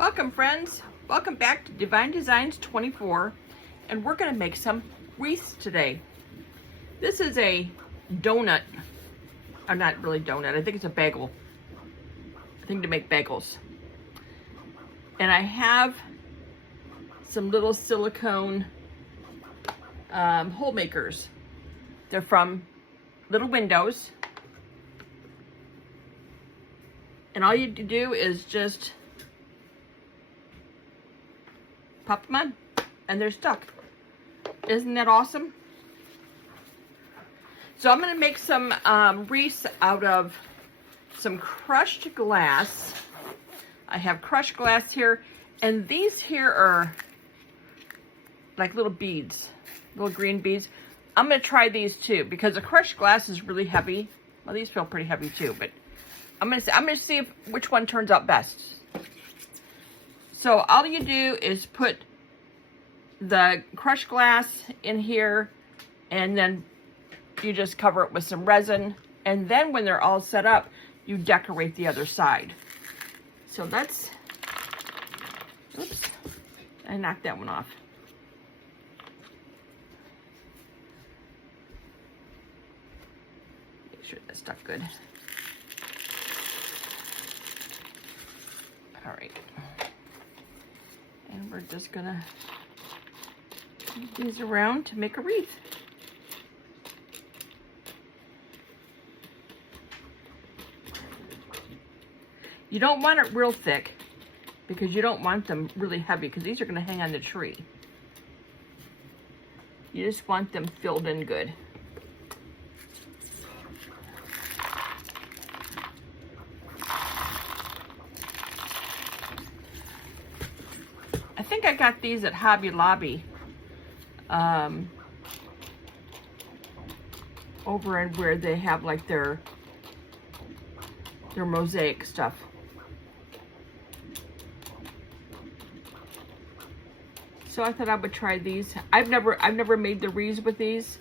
Welcome friends, welcome back to Divine Designs 24, and we're going to make some wreaths today. This is a donut, or not really donut, I think it's a bagel. I think to make bagels. And I have some little silicone hole makers. They're from Little Windows. And all you do is just pop them on, and they're stuck. Isn't that awesome? So I'm going to make some wreaths out of some crushed glass. I have crushed glass here, and these here are like little beads, little green beads. I'm going to try these too, because the crushed glass is really heavy. Well, these feel pretty heavy too, but I'm going to see which one turns out best. So all you do is put the crushed glass in here, and then you just cover it with some resin. And then when they're all set up, you decorate the other side. So let's, oops, I knocked that one off. Make sure that's stuck good. All right. And we're just gonna move these around to make a wreath. You don't want it real thick because you don't want them really heavy, because these are gonna hang on the tree. You just want them filled in good. I think I got these at Hobby Lobby. Over in where they have like their mosaic stuff. So I thought I would try these. I've never made the wreaths with these,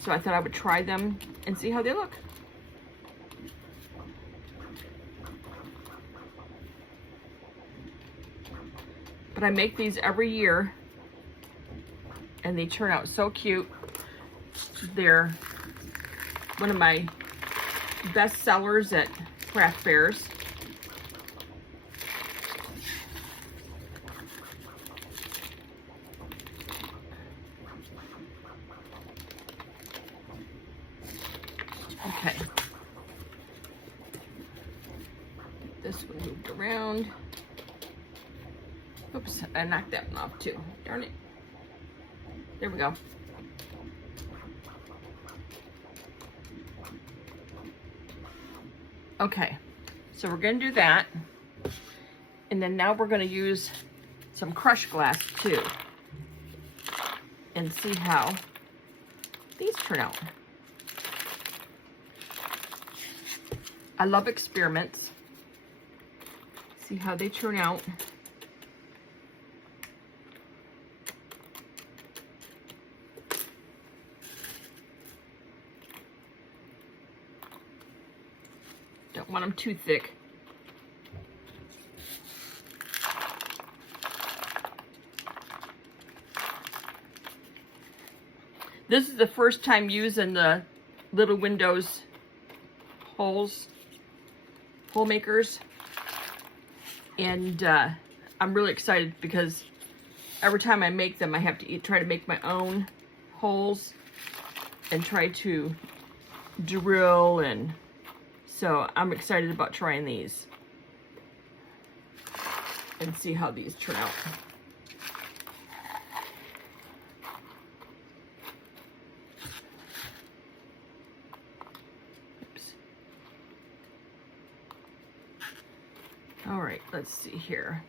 so I thought I would try them and see how they look. But I make these every year, and they turn out so cute. They're one of my best sellers at craft fairs. Okay. Get this one moved around. Oops, I knocked that one off too. Darn it. There we go. Okay, so we're going to do that. And then now we're going to use some crushed glass too, and see how these turn out. I love experiments. See how they turn out. Don't want them too thick. This is the first time using the Little Windows hole makers, and I'm really excited because every time I make them, I have to try to make my own holes and try to drill, and so I'm excited about trying these and see how these turn out. Oops. All right, let's see here.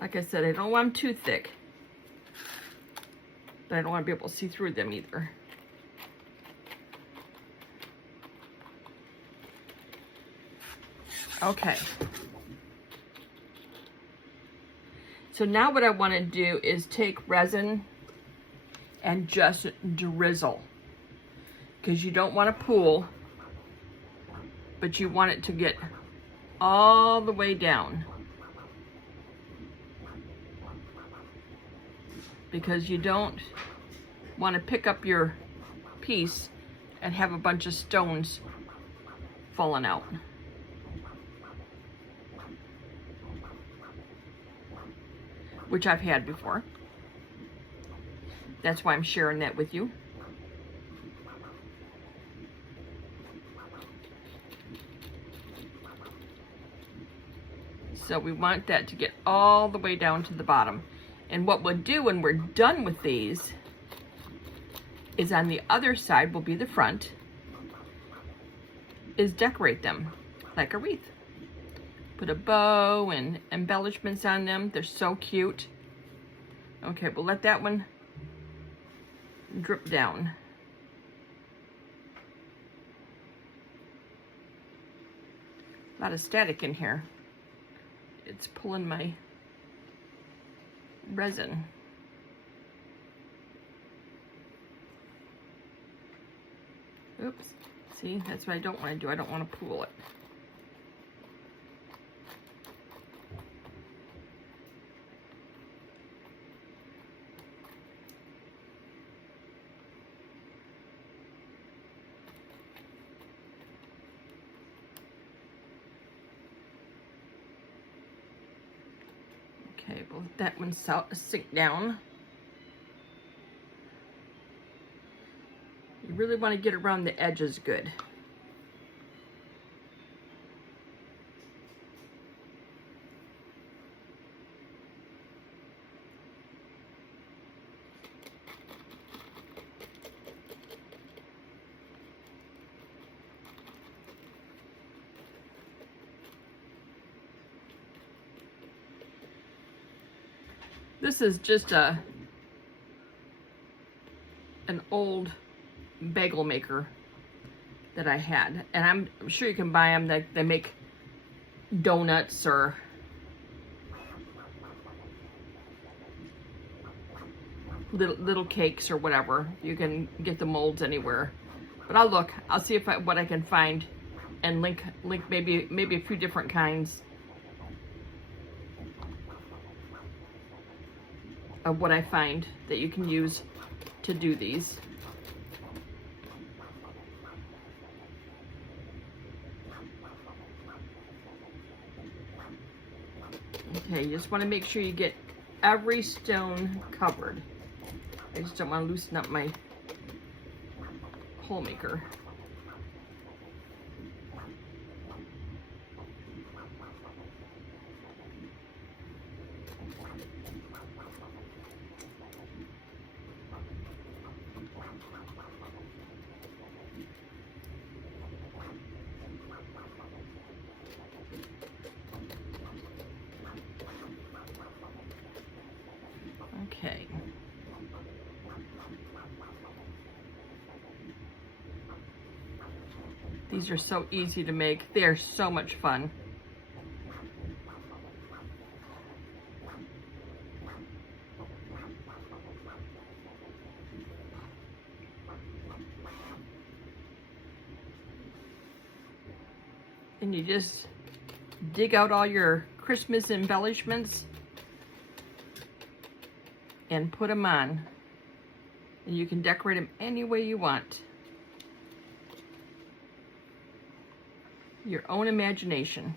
Like I said, I don't want them too thick, but I don't want to be able to see through them either. Okay. So now what I want to do is take resin and just drizzle, because you don't want to pool, but you want it to get all the way down. because you don't want to pick up your piece and have a bunch of stones falling out. Which I've had before. That's why I'm sharing that with you. So we want that to get all the way down to the bottom. And what we'll do when we're done with these is on the other side will be the front, is decorate them like a wreath. Put a bow and embellishments on them. They're so cute. Okay, we'll let that one drip down. A lot of static in here. It's pulling my resin. Oops. See, that's what I don't want to do. I don't want to pool it. Okay, well, that one sink down. You really want to get around the edges good. This is just an old bagel maker that I had, and I'm sure you can buy them. They make donuts or little cakes or whatever. You can get the molds anywhere. But I'll see if what I can find and link maybe a few different kinds of what I find that you can use to do these. Okay, you just want to make sure you get every stone covered. I just don't want to loosen up my hole maker. Okay. These are so easy to make. They are so much fun. And you just dig out all your Christmas embellishments and put them on. And you can decorate them any way you want. Your own imagination.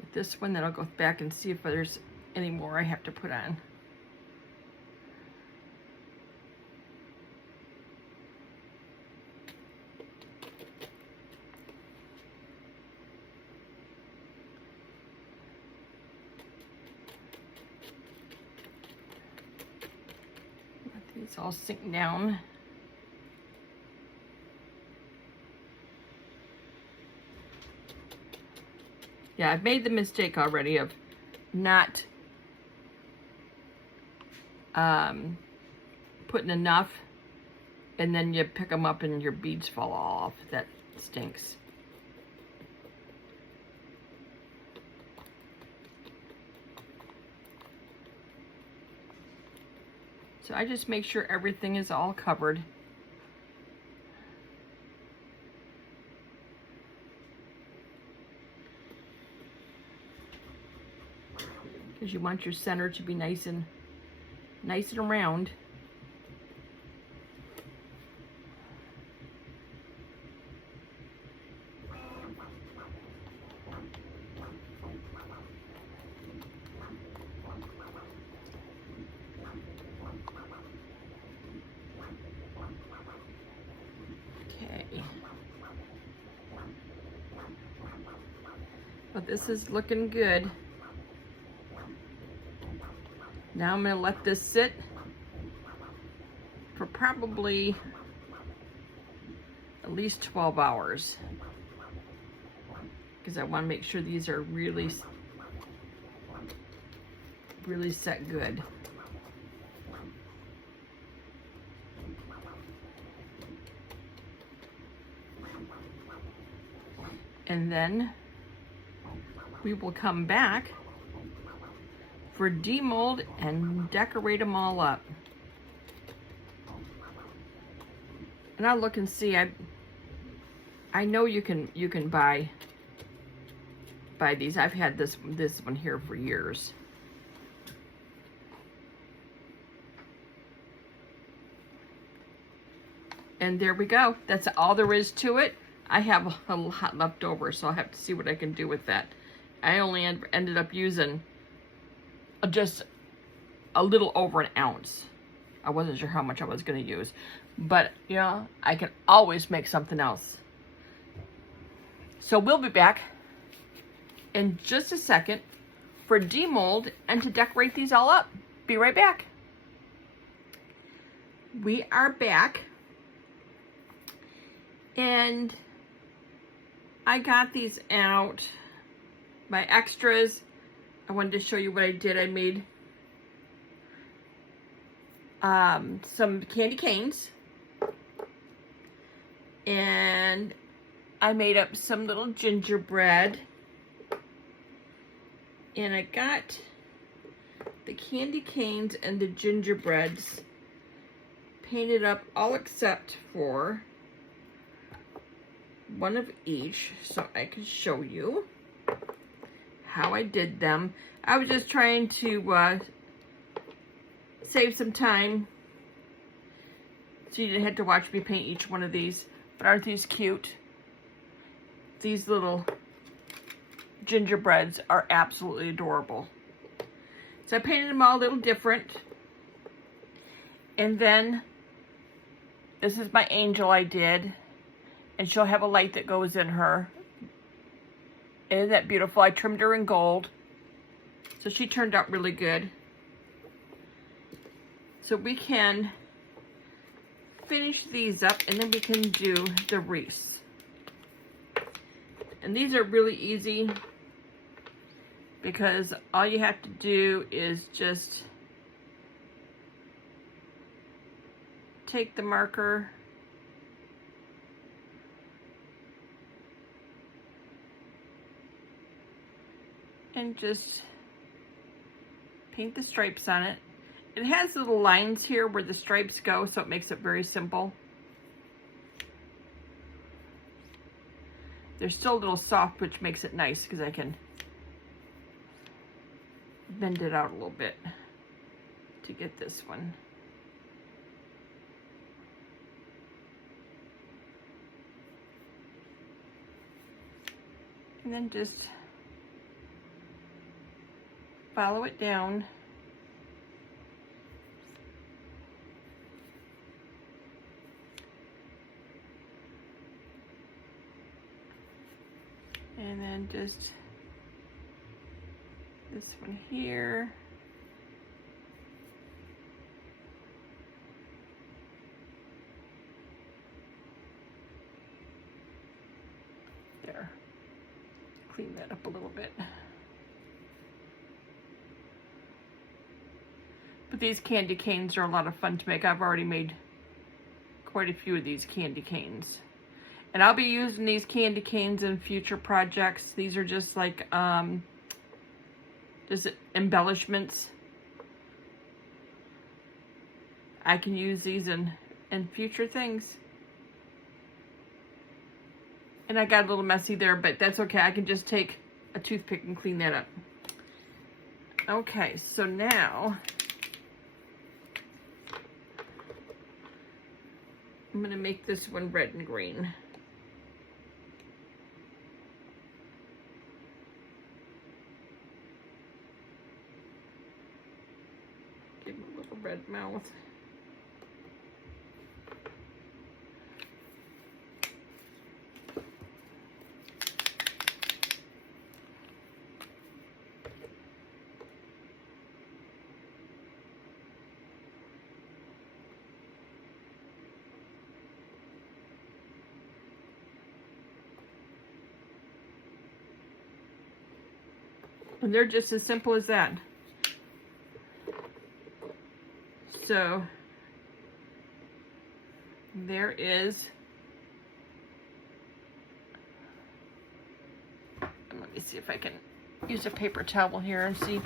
With this one, then I'll go back and see if there's any more I have to put on. These all sink down. Yeah, I've made the mistake already of not putting enough, and then you pick them up and your beads fall off. That stinks. So I just make sure everything is all covered. because you want your center to be nice and round. But this is looking good. Now I'm going to let this sit for probably at least 12 hours. Because I want to make sure these are really set good. And then we will come back for demold and decorate them all up. And I'll look and see. I know you can buy these. I've had this one here for years. And there we go. That's all there is to it. I have a lot left over, so I'll have to see what I can do with that. I only ended up using just a little over an ounce. I wasn't sure how much I was going to use. But, you know, I can always make something else. So we'll be back in just a second for demold and to decorate these all up. Be right back. We are back. And I got these out. My extras, I wanted to show you what I did. I made some candy canes, and I made up some little gingerbread, and I got the candy canes and the gingerbreads painted up, all except for one of each, so I can show you how I did them. I was just trying to save some time so you didn't have to watch me paint each one of these. But aren't these cute? These little gingerbreads are absolutely adorable. So I painted them all a little different. And then this is my angel I did. And she'll have a light that goes in her. Isn't that beautiful? I trimmed her in gold. So she turned out really good. So we can finish these up and then we can do the wreaths. And these are really easy because all you have to do is just take the marker and just paint the stripes on it. It has little lines here where the stripes go, so it makes it very simple. They're still a little soft, which makes it nice because I can bend it out a little bit to get this one. And then just follow it down. And then just this one here. There. Clean that up a little bit. But these candy canes are a lot of fun to make. I've already made quite a few of these candy canes. And I'll be using these candy canes in future projects. These are just like, just embellishments. I can use these in future things. And I got a little messy there, but that's okay. I can just take a toothpick and clean that up. Okay, so now I'm going to make this one red and green. Give him a little red mouth. And they're just as simple as that. So there is, let me see if I can use a paper towel here and see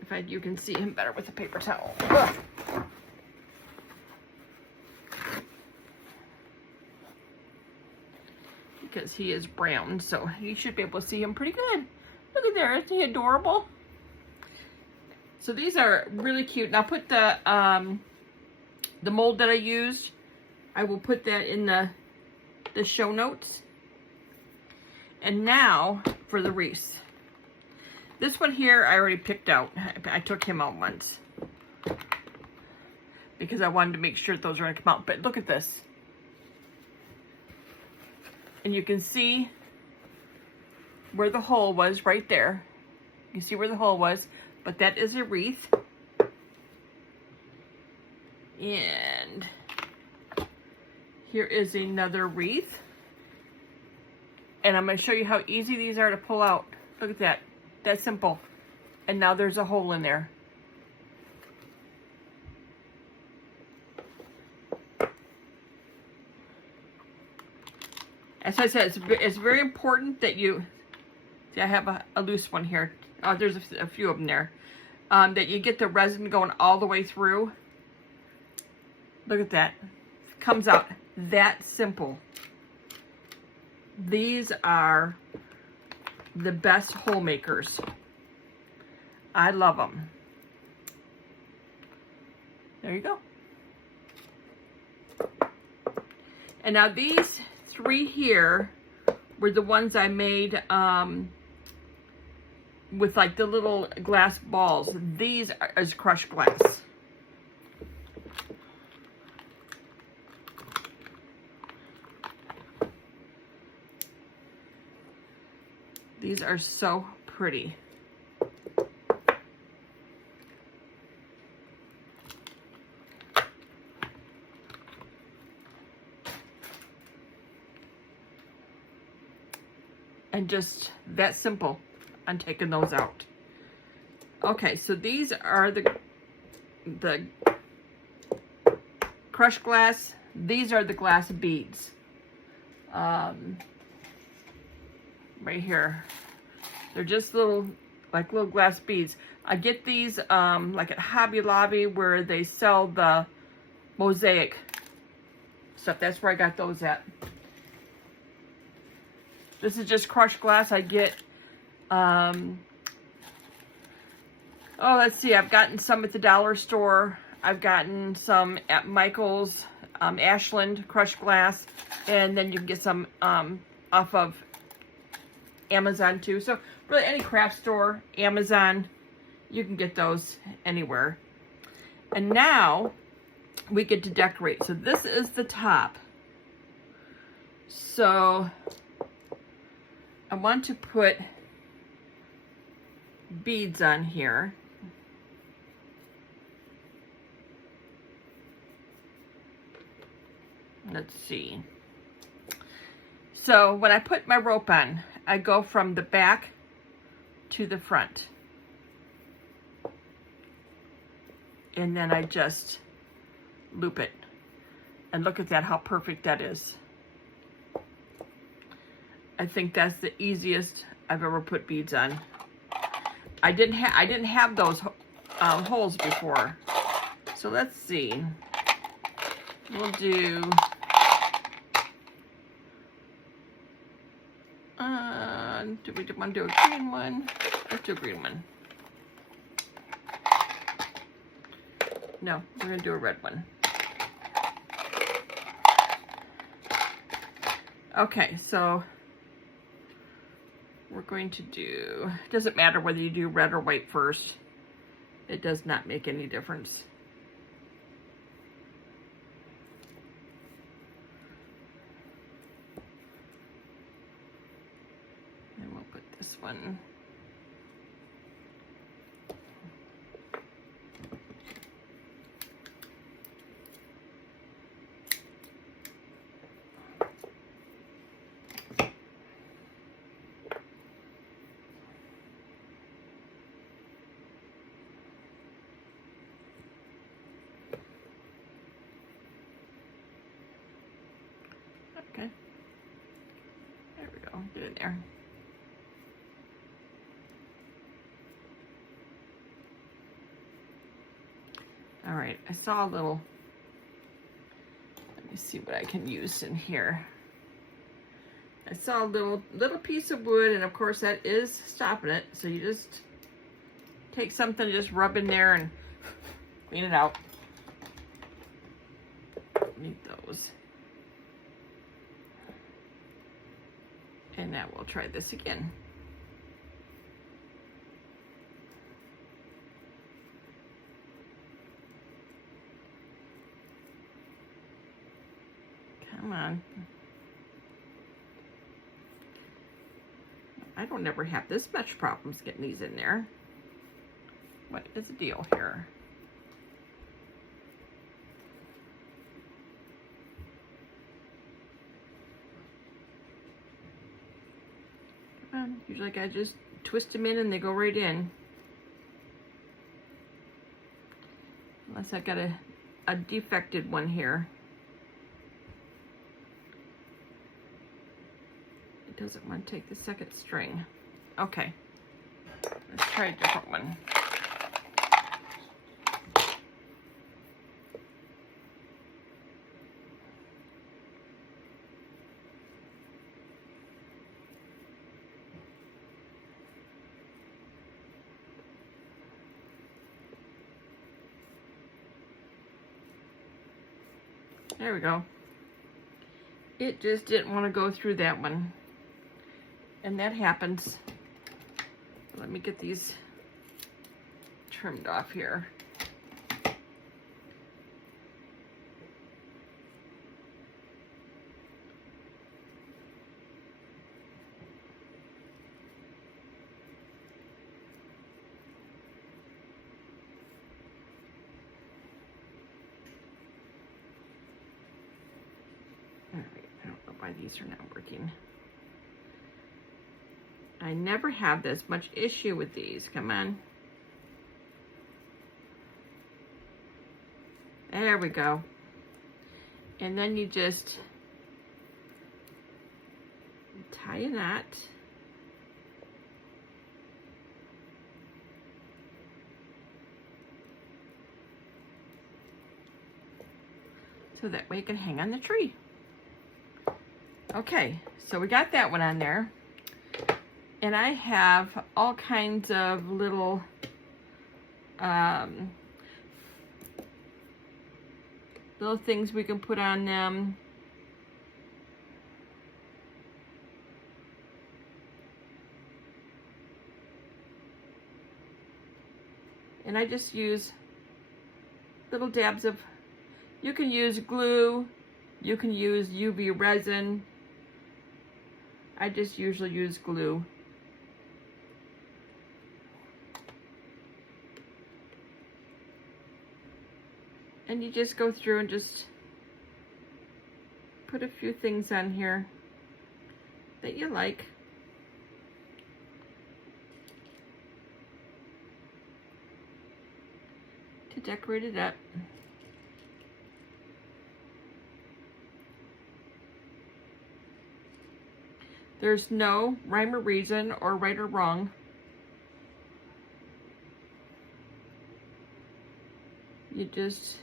if you can see him better with a paper towel. Ugh. Because he is brown, so you should be able to see him pretty good. Look at there, isn't he adorable? So these are really cute. Now put the mold that I used, I will put that in the show notes. And now for the wreath. This one here I already picked out. I took him out once because I wanted to make sure those are going to come out. But look at this. And you can see where the hole was right there. You see where the hole was, but that is a wreath. And here is another wreath. And I'm going to show you how easy these are to pull out. Look at that. That's simple. And now there's a hole in there. As I said, it's very important that you, see I have a loose one here. Oh, there's a few of them there. That you get the resin going all the way through. Look at that. It comes out that simple. These are the best hole makers. I love them. There you go. And now these three here were the ones I made with like the little glass balls. These are as crushed glass. These are so pretty. And just that simple on taking those out. Okay, so these are the crushed glass. These are the glass beads. Right here. They're just little glass beads. I get these like at Hobby Lobby where they sell the mosaic stuff. That's where I got those at. This is just crushed glass. I get, oh, let's see. I've gotten some at the dollar store. I've gotten some at Michael's, Ashland crushed glass. And then you can get some off of Amazon too. So really any craft store, Amazon, you can get those anywhere. And now we get to decorate. So this is the top. So I want to put beads on here. Let's see. So when I put my rope on, I go from the back to the front. And then I just loop it. And look at that, how perfect that is. I think that's the easiest I've ever put beads on. I didn't have those holes before. So let's see. We'll do do we want to do a green one? Let's do a green one. No, we're gonna do a red one. Okay, so we're going to do, doesn't matter whether you do red or white first. It does not make any difference. And we'll put this one. Okay, there we go, get in there. All right, I saw a little, let me see what I can use in here. I saw a little piece of wood, and of course that is stopping it, so you just take something, just rub in there and clean it out. Need those. And now we'll try this again. Come on. I don't ever have this much problems getting these in there. What is the deal here? Usually I just twist them in and they go right in. Unless I got a defected one here. It doesn't want to take the second string. Okay, let's try a different one. There we go. It just didn't want to go through that one. And that happens. Let me get these trimmed off here. All right, I don't know why these are not working. I never have this much issue with these. Come on. There we go. And then you just tie a knot. So that way it can hang on the tree. Okay, so we got that one on there. And I have all kinds of little little things we can put on them. And I just use little dabs of, you can use glue, you can use UV resin. I just usually use glue. And you just go through and just put a few things on here that you like. To decorate it up. There's no rhyme or reason or right or wrong. You just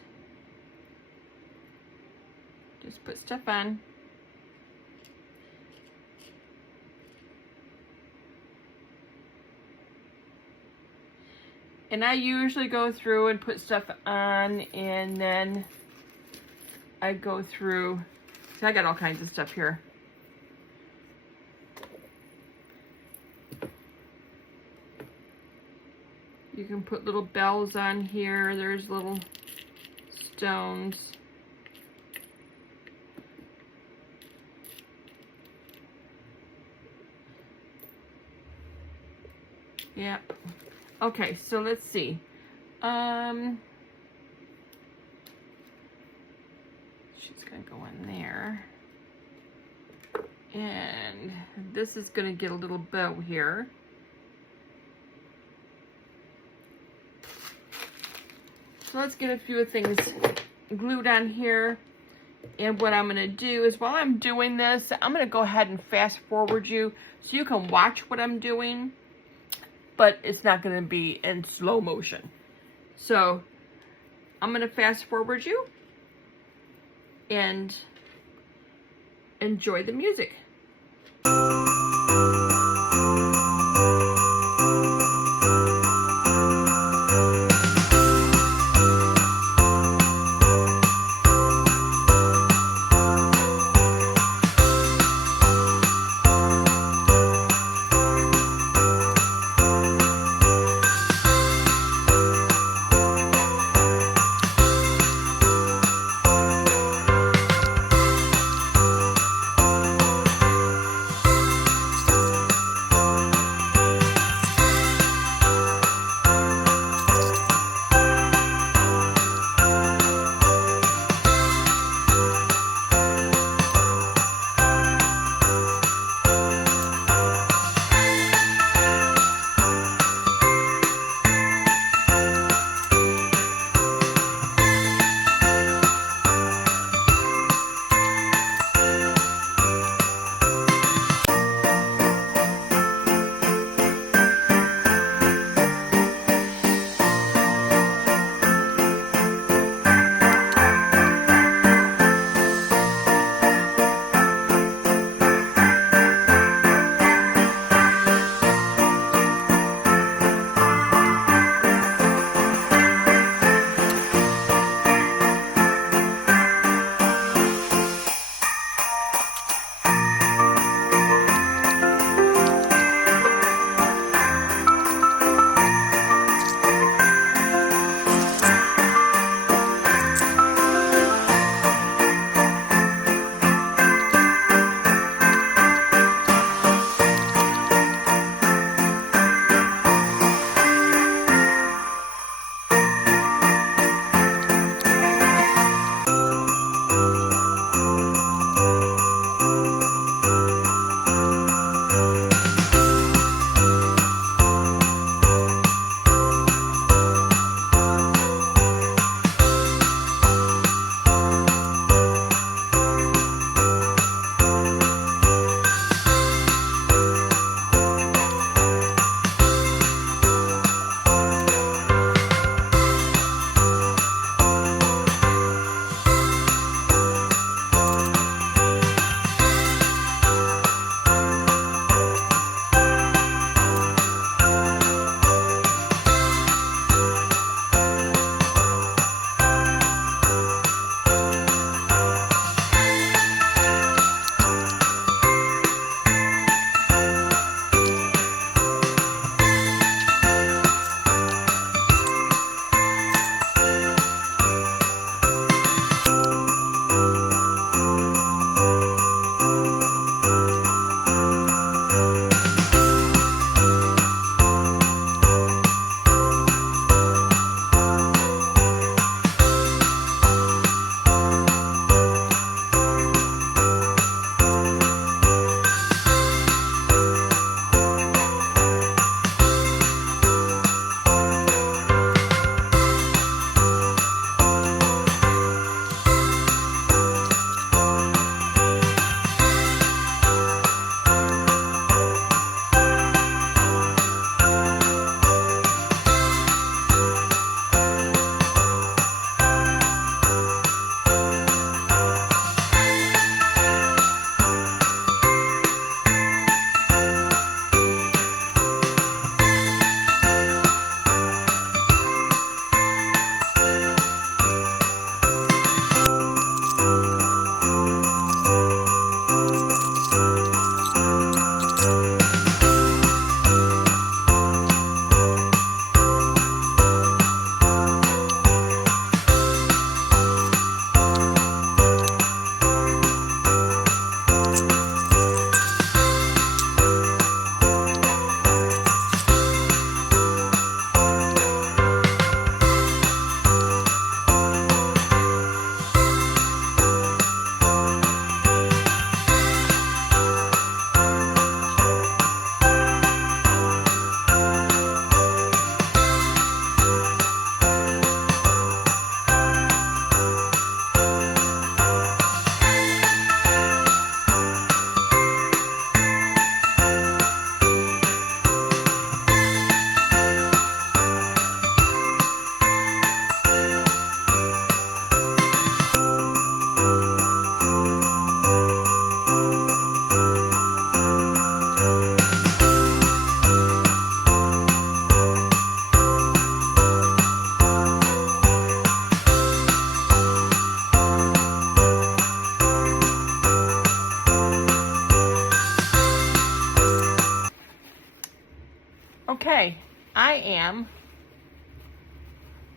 put stuff on. And I usually go through and put stuff on, and then I go through, so I got all kinds of stuff here. You can put little bells on here. There's little stones. Yeah. Okay, so let's see. She's gonna go in there. And this is gonna get a little bow here. So let's get a few things glued on here. And what I'm gonna do is, while I'm doing this, I'm gonna go ahead and fast forward you so you can watch what I'm doing, but it's not gonna be in slow motion. So I'm gonna fast forward you and enjoy the music.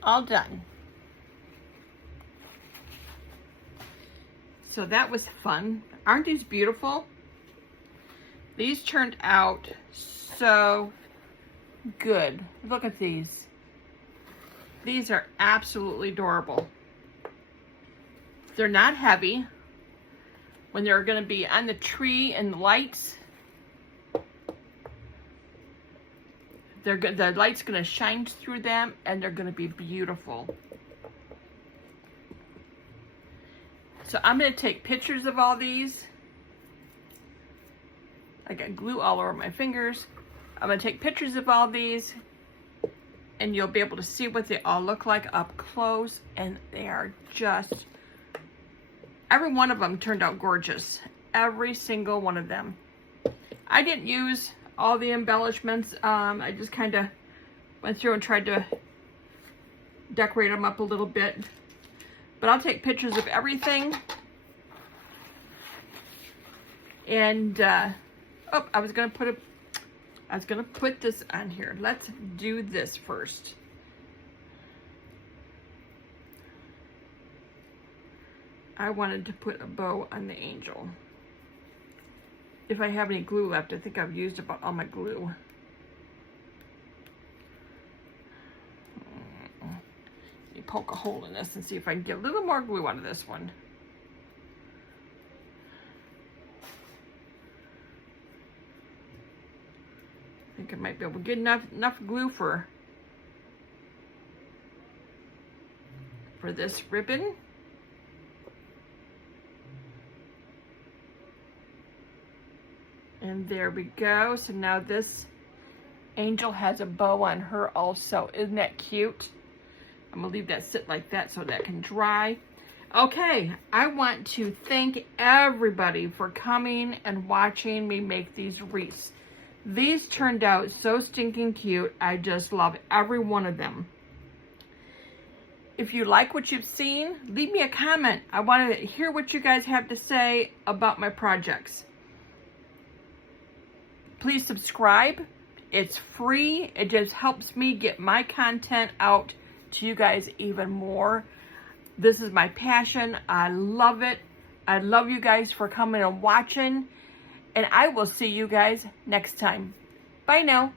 all done. So that was fun. Aren't these beautiful? These turned out so good. Look at these. These are absolutely adorable. They're not heavy. When they're going to be on the tree and the lights, the light's going to shine through them and they're going to be beautiful. So I'm going to take pictures of all these. I got glue all over my fingers. I'm going to take pictures of all these and you'll be able to see what they all look like up close, and they are just, every one of them turned out gorgeous. Every single one of them. I didn't use all the embellishments. I just kind of went through and tried to decorate them up a little bit. But I'll take pictures of everything. And oh, I was gonna put this on here. Let's do this first. I wanted to put a bow on the angel. If I have any glue left, I think I've used about all my glue. Let me poke a hole in this and see if I can get a little more glue out of this one. I think I might be able to get enough glue for this ribbon. And there we go. So now this angel has a bow on her also. Isn't that cute? I'm gonna leave that sit like that so that can dry. Okay, I want to thank everybody for coming and watching me make these wreaths. These turned out so stinking cute. I just love every one of them. If you like what you've seen, leave me a comment. I want to hear what you guys have to say about my projects. Please subscribe. It's free. It just helps me get my content out to you guys even more. This is my passion. I love it. I love you guys for coming and watching. And I will see you guys next time. Bye now.